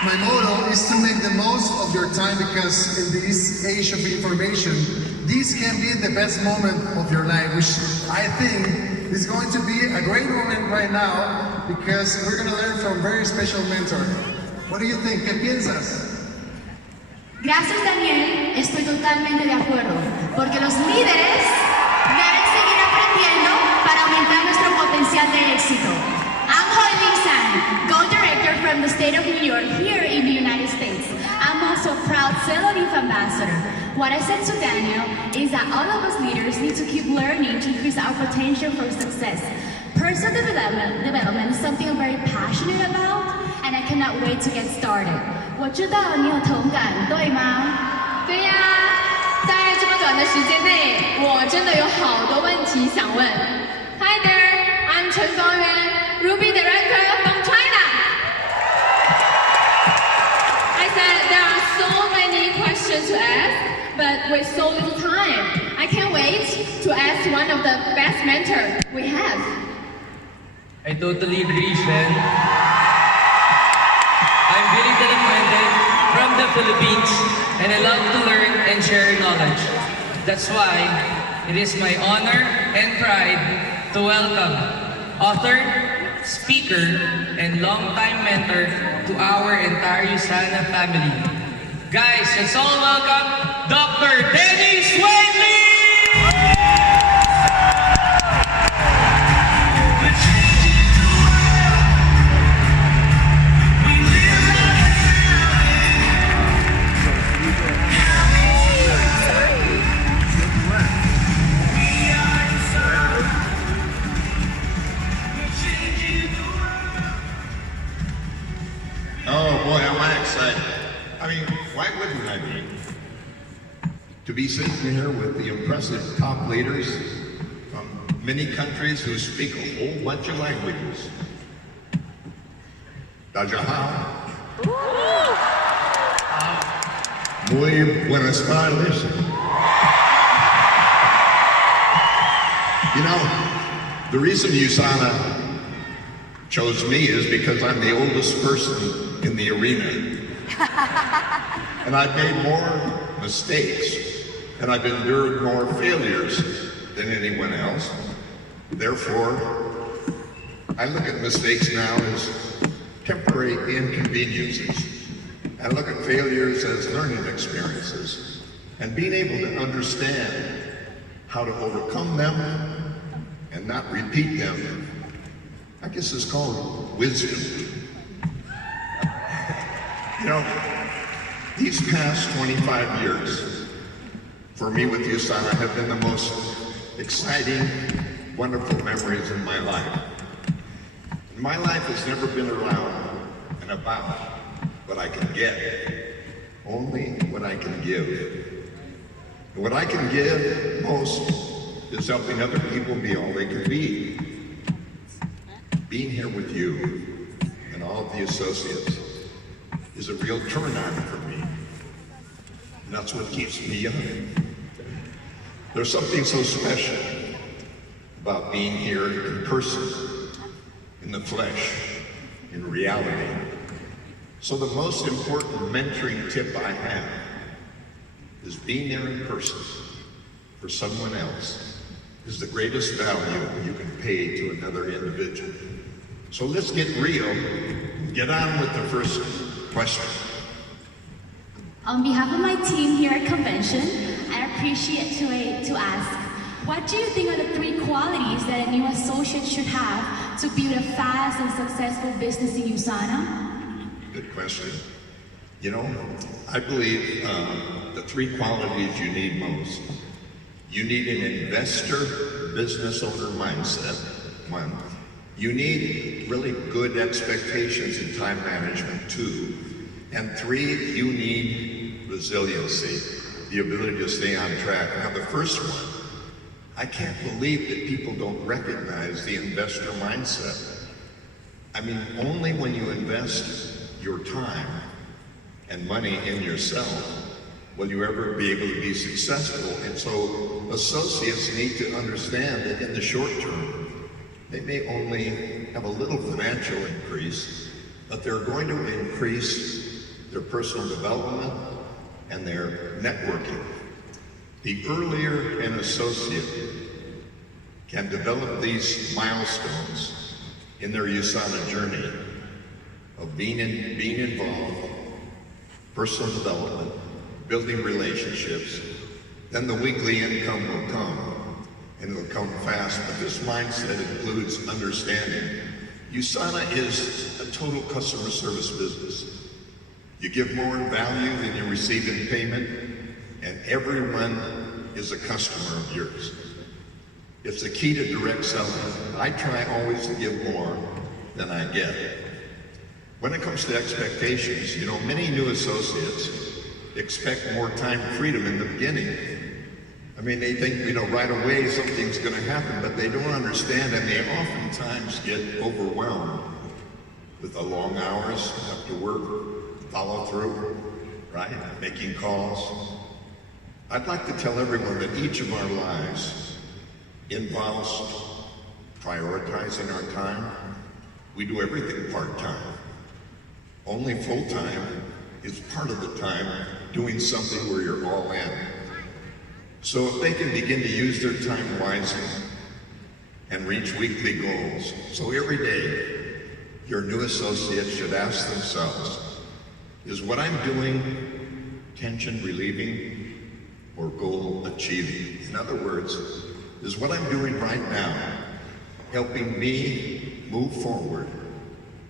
My motto is to make the most of your time because in this age of information, this can be the best moment of your life, which I think is going to be a great moment right now because we're going to learn from a very special mentor. What do you think? ¿Qué piensas? Gracias, Daniel. Estoy totalmente de acuerdo, porque los líderes deben seguir aprendiendo para aumentar nuestro potencial de éxito. I'm Waitley, co-director from the state of New York here in the United States. I'm also a proud Cellodif ambassador. What I said to Daniel is that all of us leaders need to keep learning to increase our potential for success. Personal development is something I'm very passionate about, and I cannot wait to get started. 我知道你有同感，对吗？对呀，在这么短的时间内，我真的有好多问题想问。Hi there, I'm 陈光源，Ruby Director from China. I said there are so many questions to ask, but with so little time, I can't wait to ask one of the best mentors we have. I totally agree, Sven. I'm Billy de la Fuente from the Philippines, and I love to learn and share knowledge. That's why it is my honor and pride to welcome author, speaker, and longtime mentor to our entire USANA family. Guys, let's all welcome Dr. Denis Waitley! Oh boy, am I excited. I mean, why wouldn't I be? To be sitting here with the impressive top leaders from many countries who speak a whole bunch of languages. Dajahao. Muy buenas tardes. You know, the reason USANA chose me is because I'm the oldest person in the arena. And I've made more mistakes and I've endured more failures than anyone else. Therefore, I look at mistakes now as temporary inconveniences. I look at failures as learning experiences and being able to understand how to overcome them and not repeat them. I guess it's called wisdom. You know, these past 25 years for me with USANA have been the most exciting, wonderful memories in my life. My life has never been around and about what I can get, only what I can give. And what I can give most is helping other people be all they can be. Being here with you and all of the associates is a real turn-on for me. And that's what keeps me young. There's something so special about being here in person, in the flesh, in reality. So the most important mentoring tip I have is being there in person for someone else is the greatest value you can pay to another individual. So let's get real and get on with the first question. On behalf of my team here at Convention, I appreciate to ask, what do you think are the 3 qualities that a new associate should have to build a fast and successful business in USANA? Good question. You know, I believe the 3 qualities you need most. You need an investor, business owner mindset, 1. You need really good expectations in time management, 2. And 3, you need resiliency, the ability to stay on track. Now the first one, I can't believe that people don't recognize the investor mindset. I mean, only when you invest your time and money in yourself will you ever be able to be successful. And so associates need to understand that in the short term, they may only have a little financial increase, but they're going to increase their personal development, and their networking. The earlier an associate can develop these milestones in their USANA journey of being involved, personal development, building relationships, then the weekly income will come, and it'll come fast, but this mindset includes understanding. USANA is a total customer service business. You give more in value than you receive in payment, and everyone is a customer of yours. It's the key to direct selling. I try always to give more than I get. When it comes to expectations, you know, many new associates expect more time freedom in the beginning. I mean, they think, you know, right away something's going to happen, but they don't understand, and they oftentimes get overwhelmed with the long hours after work, follow through, right? Making calls. I'd like to tell everyone that each of our lives involves prioritizing our time. We do everything part-time. Only full-time is part of the time doing something where you're all in. So if they can begin to use their time wisely and reach weekly goals, so every day your new associates should ask themselves, is what I'm doing tension relieving or goal achieving? In other words, is what I'm doing right now helping me move forward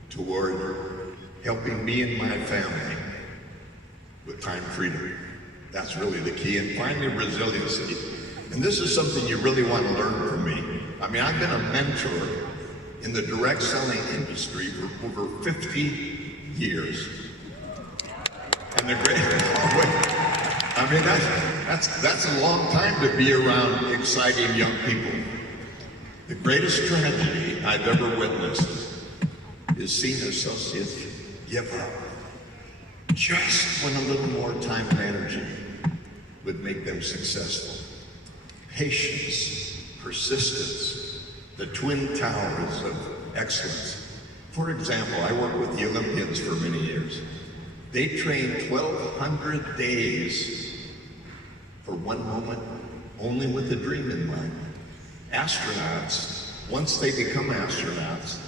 toward helping me and my family with time freedom? That's really the key. And finally, resiliency. And this is something you really want to learn from me. I mean, I've been a mentor in the direct selling industry for over 50 years. And the great, I mean, that's a long time to be around exciting young people. The greatest tragedy I've ever witnessed is seeing associates give up just when a little more time and energy would make them successful. Patience, persistence, the twin towers of excellence. For example, I worked with the Olympians for many years. They trained 1,200 days for one moment, only with a dream in mind. Astronauts, once they become astronauts,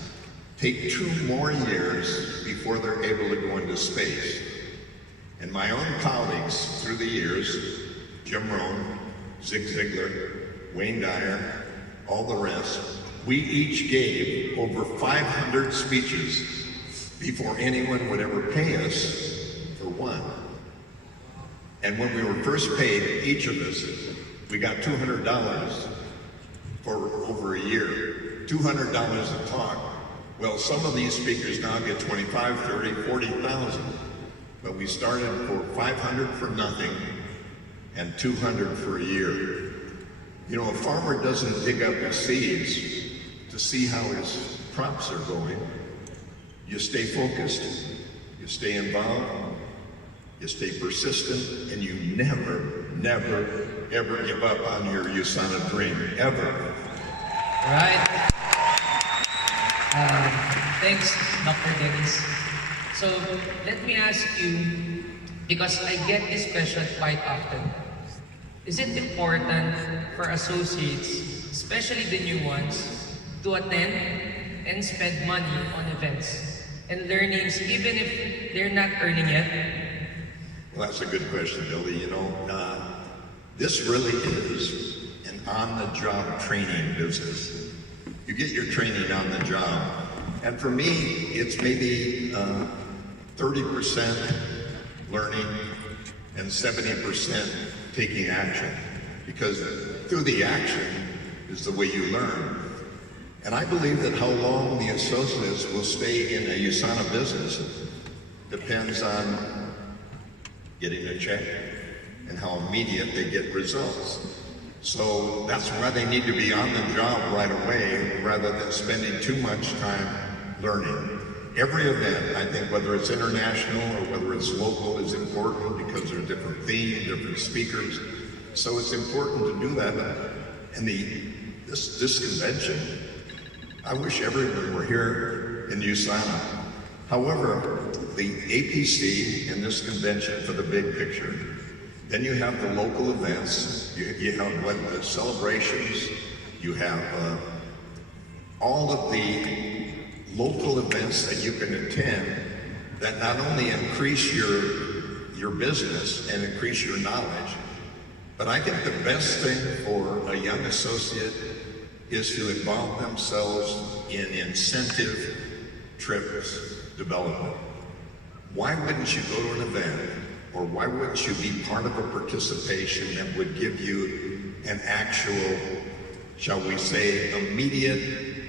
take 2 more years before they're able to go into space. And my own colleagues through the years, Jim Rohn, Zig Ziglar, Wayne Dyer, all the rest, we each gave over 500 speeches before anyone would ever pay us for one. And when we were first paid, each of us, we got $200 for over a year, $200 a talk. Well, some of these speakers now get 25, 30, 40,000. But we started for 500 for nothing and 200 for a year. You know, a farmer doesn't dig up his seeds to see how his crops are going. You stay focused, you stay involved, you stay persistent, and you never, never, ever give up on your USANA dream, ever. Right. Thanks, Dr. Denis. So let me ask you, because I get this question quite often, is it important for associates, especially the new ones, to attend and spend money on events and learnings, even if they're not earning yet? Well, that's a good question, Billy. You know, this really is an on-the-job training business. You get your training on the job. And for me, it's maybe 30% learning and 70% taking action. Because through the action is the way you learn. And I believe that how long the associates will stay in a USANA business depends on getting a check and how immediate they get results. So that's why they need to be on the job right away rather than spending too much time learning. Every event, I think, whether it's international or whether it's local, is important because there are different themes, different speakers. So it's important to do that. And this convention, I wish everyone were here in USANA. However, the APC and this convention for the big picture, then you have the local events, you have the celebrations, you have all of the local events that you can attend that not only increase your business and increase your knowledge, but I think the best thing for a young associate is to involve themselves in incentive trips development. Why wouldn't you go to an event, or why wouldn't you be part of a participation that would give you an actual, shall we say, immediate,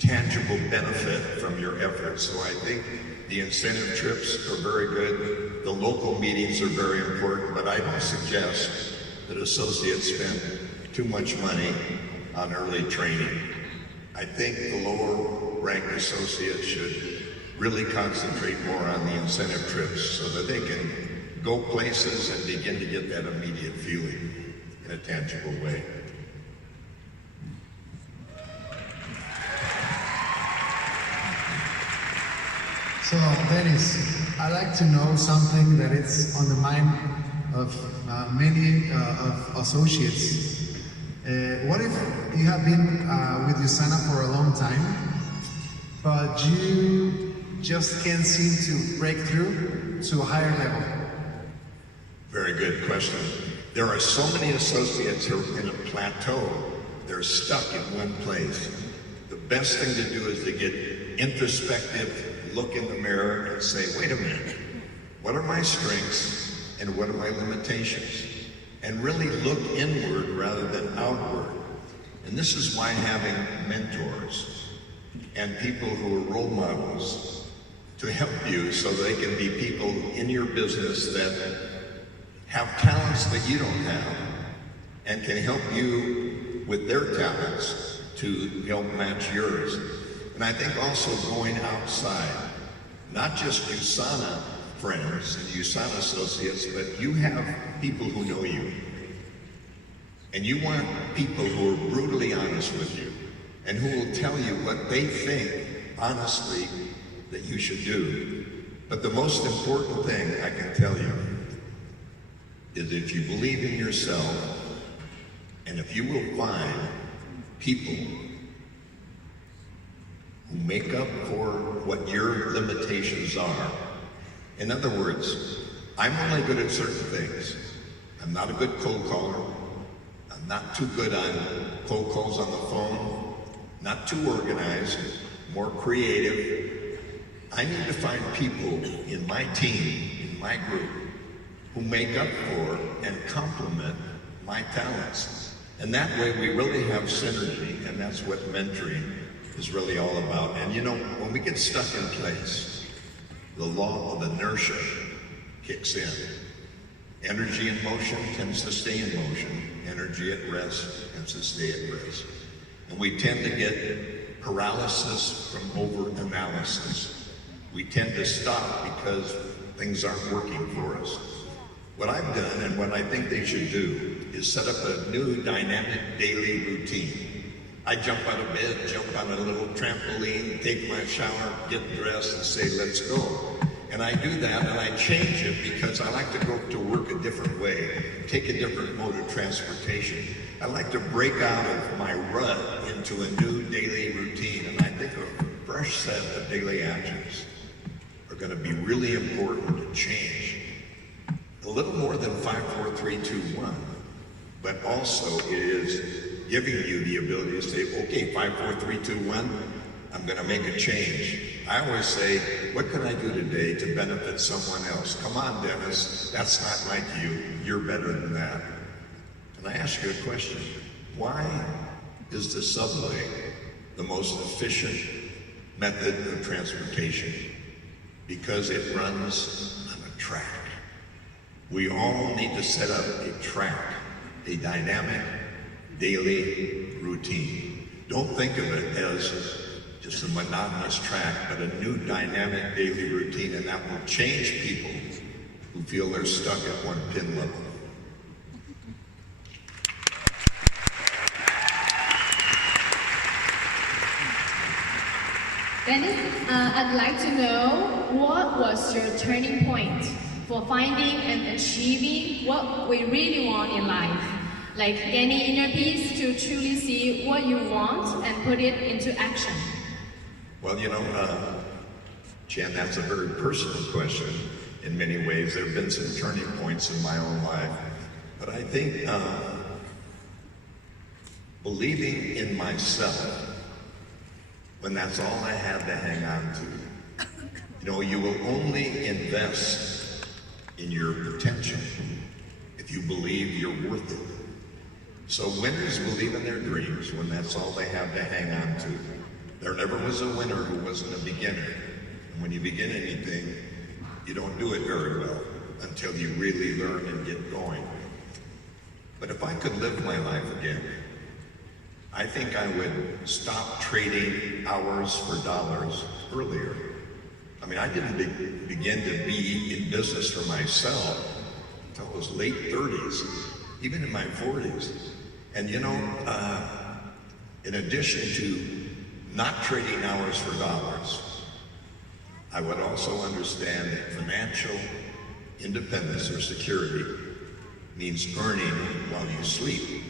tangible benefit from your efforts? So I think the incentive trips are very good. The local meetings are very important, but I don't suggest that associates spend too much money on early training. I think the lower ranked associates should really concentrate more on the incentive trips so that they can go places and begin to get that immediate feeling in a tangible way. So, Denis, I'd like to know something that is on the mind of many of associates. What if you have been with USANA for a long time, but you just can't seem to break through to a higher level? Very good question. There are so many associates who are in a plateau. They're stuck in one place. The best thing to do is to get introspective, look in the mirror and say, wait a minute, what are my strengths and what are my limitations? And really look inward rather than outward. And this is why having mentors and people who are role models to help you so they can be people in your business that have talents that you don't have and can help you with their talents to help match yours. And I think also going outside, not just USANA friends and USANA associates, but you have people who know you. And you want people who are brutally honest with you and who will tell you what they think, honestly, that you should do. But the most important thing I can tell you is if you believe in yourself and if you will find people who make up for what your limitations are. In other words, I'm only good at certain things. I'm not a good cold caller. I'm not too good on cold calls on the phone. Not too organized, more creative. I need to find people in my team, in my group, who make up for and complement my talents. And that way we really have synergy, and that's what mentoring is really all about. And you know, when we get stuck in place, the law of inertia kicks in. Energy in motion tends to stay in motion. Energy at rest tends to stay at rest. And we tend to get paralysis from over-analysis. We tend to stop because things aren't working for us. What I've done and what I think they should do is set up a new dynamic daily routine. I jump out of bed, jump on a little trampoline, take my shower, get dressed and say, let's go. And I do that and I change it because I like to go to work a different way, take a different mode of transportation. I like to break out of my rut into a new daily routine, and I think a fresh set of daily actions are going to be really important to change. A little more than 5, 4, 3, 2, 1, but also it is giving you the ability to say, okay, 5, 4, 3, 2, 1, I'm going to make a change. I always say, what can I do today to benefit someone else? Come on, Dennis, that's not like you. You're better than that. And I ask you a question. Why is the subway the most efficient method of transportation? Because it runs on a track. We all need to set up a track, a dynamic daily routine. Don't think of it as just a monotonous track, but a new dynamic daily routine, and that will change people who feel they're stuck at one pin level. Dennis, I'd like to know what was your turning point for finding and achieving what we really want in life? Like gaining inner peace to truly see what you want and put it into action. Well, you know, Jen, that's a very personal question in many ways. There have been some turning points in my own life, but I think believing in myself when that's all I had to hang on to. You know, you will only invest in your potential if you believe you're worth it. So winners believe in their dreams when that's all they have to hang on to. There never was a winner who wasn't a beginner. And when you begin anything, you don't do it very well until you really learn and get going. But if I could live my life again, I think I would stop trading hours for dollars earlier. I mean, I didn't begin to be in business for myself until I was late 30s, even in my 40s. And you know, in addition to not trading hours for dollars, I would also understand that financial independence or security means earning while you sleep.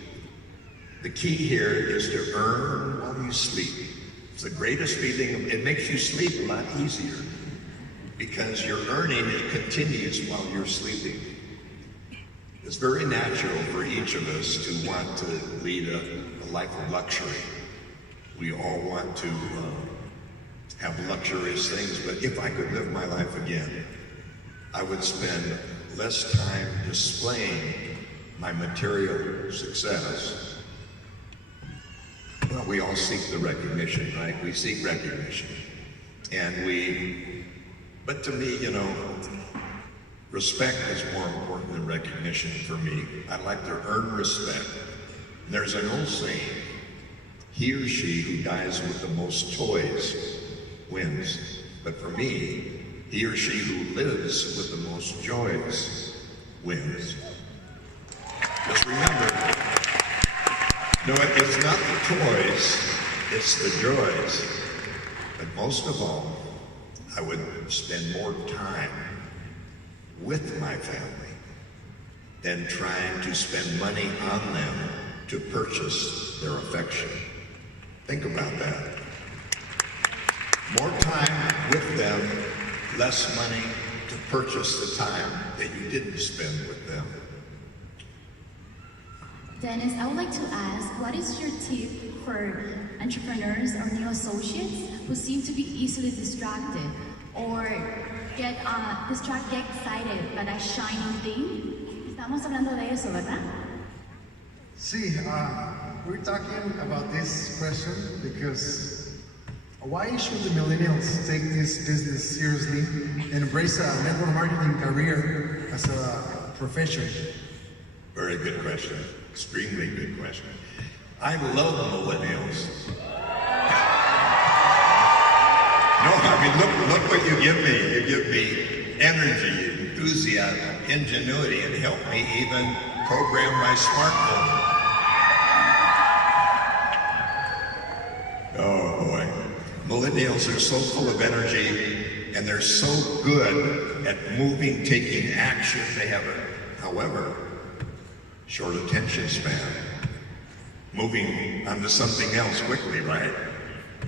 The key here is to earn while you sleep. It's the greatest feeling. It makes you sleep a lot easier because your earning, it continues while you're sleeping. It's very natural for each of us to want to lead a life of luxury. We all want to have luxurious things, but if I could live my life again, I would spend less time displaying my material success. Well, we all seek the recognition, right? We seek recognition. But to me, you know, respect is more important than recognition for me. I like to earn respect. There's an old saying, he or she who dies with the most toys wins. But for me, he or she who lives with the most joys wins. Just remember, no, it's not the toys, it's the joys. But most of all, I would spend more time with my family than trying to spend money on them to purchase their affection. Think about that. More time with them, less money to purchase the time that you didn't spend with them. Dennis, I would like to ask, what is your tip for entrepreneurs or new associates who seem to be easily distracted or get excited by that shiny thing? Estamos hablando de eso, ¿verdad? See, we're talking about this question because why should the millennials take this business seriously and embrace a network marketing career as a profession? Very good question. Extremely good question. I love millennials. No, I mean, look what you give me. You give me energy, enthusiasm, ingenuity, and help me even program my smartphone. Oh boy. Millennials are so full of energy and they're so good at moving, taking action. They have however, short attention span. Moving onto something else quickly, right?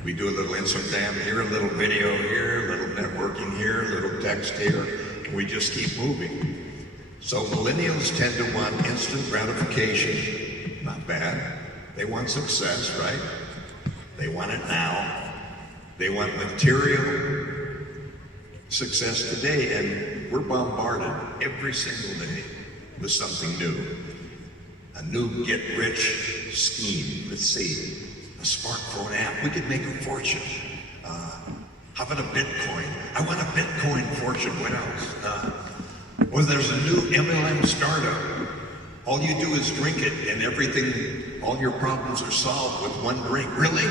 We do a little Instagram here, a little video here, a little networking here, a little text here. We just keep moving. So millennials tend to want instant gratification. Not bad. They want success, right? They want it now. They want material success today, and we're bombarded every single day with something new. A new get-rich scheme. Let's see, a smartphone app. We could make a fortune. How about a Bitcoin? I want a Bitcoin fortune. What else? Or there's a new MLM startup. All you do is drink it, and everything, all your problems are solved with one drink. Really?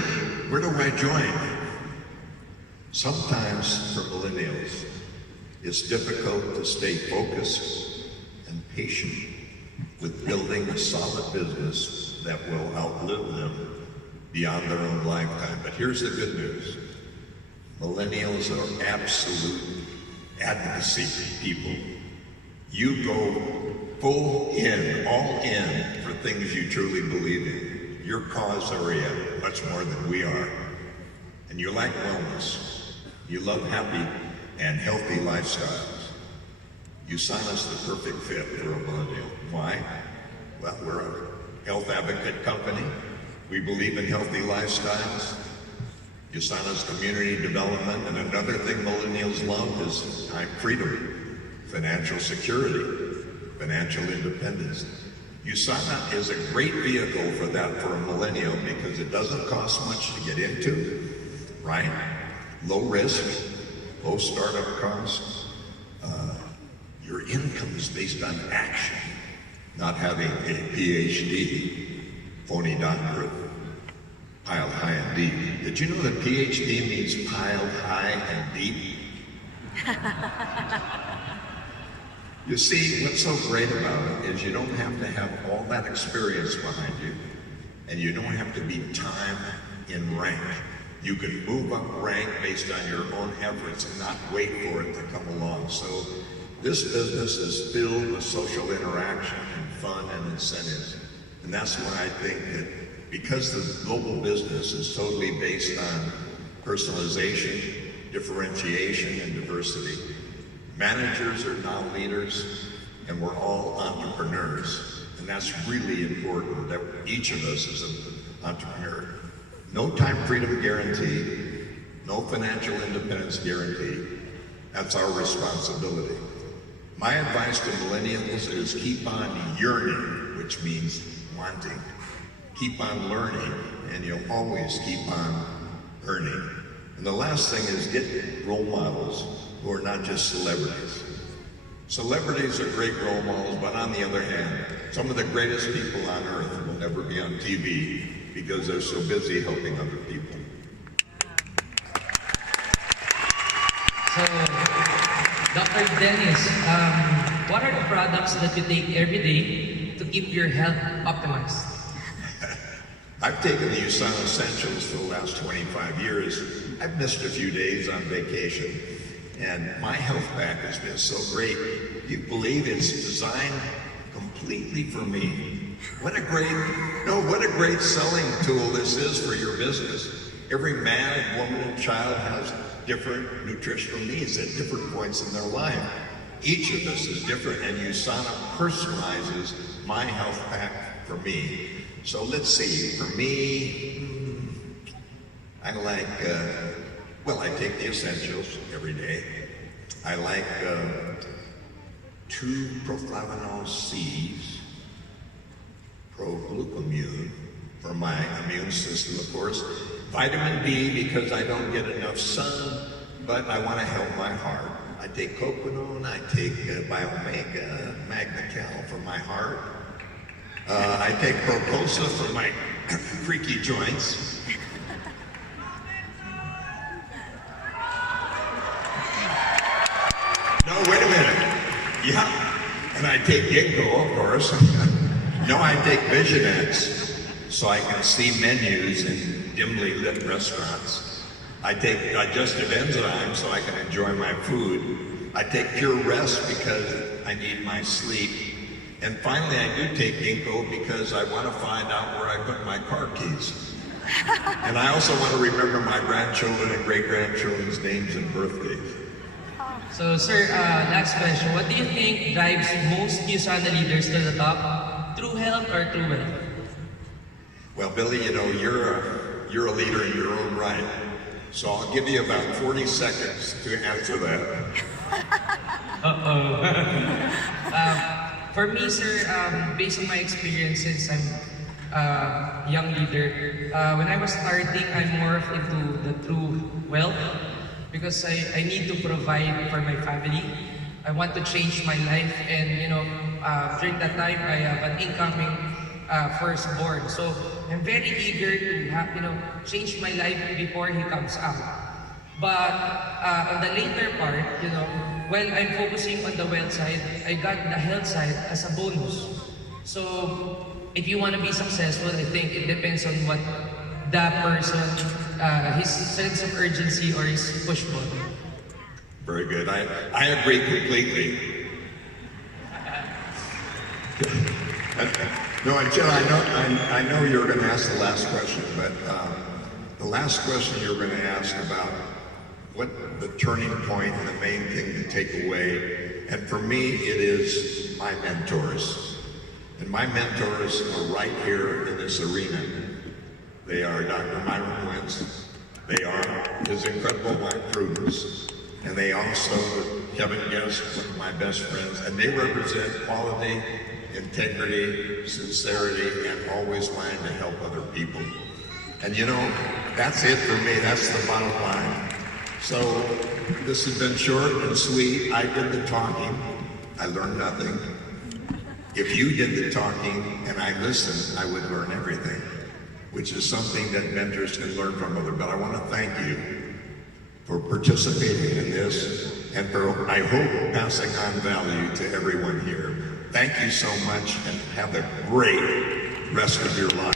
Where do I join? Sometimes for millennials, it's difficult to stay focused and patient with building a solid business that will outlive them beyond their own lifetime. But here's the good news. Millennials are absolute advocacy people. You go full in, all in for things you truly believe in. Your cause area much more than we are. And you like wellness. You love happy and healthy lifestyles. USANA's the perfect fit for a millennial. Why? Well, we're a health advocate company. We believe in healthy lifestyles. USANA's community development, and another thing millennials love is time freedom, financial security, financial independence. USANA is a great vehicle for that for a millennial because it doesn't cost much to get into, right? Low risk, low startup costs. Your income is based on action, not having a PhD, phony doctorate, piled high and deep. Did you know that PhD means piled high and deep? You see, what's so great about it is you don't have to have all that experience behind you, and you don't have to be time in rank. You can move up rank based on your own efforts and not wait for it to come along. So this business is filled with social interaction and fun and incentives. And that's why I think that because the global business is totally based on personalization, differentiation, and diversity, managers are now leaders, and we're all entrepreneurs. And that's really important that each of us is an entrepreneur. No time freedom guarantee, no financial independence guarantee. That's our responsibility. My advice to millennials is keep on yearning, which means wanting. Keep on learning, and you'll always keep on earning. And the last thing is get role models who are not just celebrities. Celebrities are great role models, but on the other hand, some of the greatest people on earth will never be on TV because they're so busy helping other people. So, Dr. Denis, what are the products that you take every day to keep your health optimized? I've taken the USANA Essentials for the last 25 years. I've missed a few days on vacation, and my health pack has been so great. You believe it's designed completely for me. What a great selling tool this is for your business. Every man and woman and child has different nutritional needs at different points in their life. Each of us is different, and USANA personalizes my health pack for me. So let's see, for me, I like, I take the essentials every day. I like 2 proflavanol C's, pro-glucamune for my immune system, of course. Vitamin B because I don't get enough sun, but I want to help my heart. I take coquinone, I take Biomega, Magna-Cal for my heart. I take Proposa for my creaky joints. No, wait a minute. Yeah, and I take Ginkgo, of course. No, I take Vision X so I can see menus in dimly lit restaurants. I take digestive enzymes so I can enjoy my food. I take Pure Rest because I need my sleep. And finally, I do take Ginkgo because I want to find out where I put my car keys. And I also want to remember my grandchildren and great-grandchildren's names and birthdays. So, sir, last question. What do you think drives most USANA leaders to the top? True health or true wealth? Well, Billy, you know, you're a leader in your own right. So I'll give you about 40 seconds to answer that. For me, sir, based on my experiences, I'm a young leader. When I was starting, I'm more into the true wealth because I need to provide for my family. I want to change my life, and during that time, I have an incoming firstborn. So I'm very eager to change my life before he comes out. But on the later part, while I'm focusing on the wealth side, I got the health side as a bonus. So if you want to be successful, I think it depends on what that person his sense of urgency or his push button. Very good. I agree completely. No, Jill, I know you're going to ask the last question, but the last question you're going to ask about what the turning point and the main thing to take away, and for me, it is my mentors. And my mentors are right here in this arena. They are Dr. Myron Wentz. They are his incredible wife, Prudence. And they also, Kevin Guest, one of my best friends, and they represent quality, integrity, sincerity, and always wanting to help other people. And you know, that's it for me. That's the bottom line. So this has been short and sweet. I did the talking. I learned nothing. If you did the talking and I listened, I would learn everything, which is something that mentors can learn from others. But I want to thank you for participating in this and for, I hope, passing on value to everyone here. Thank you so much and have a great rest of your life.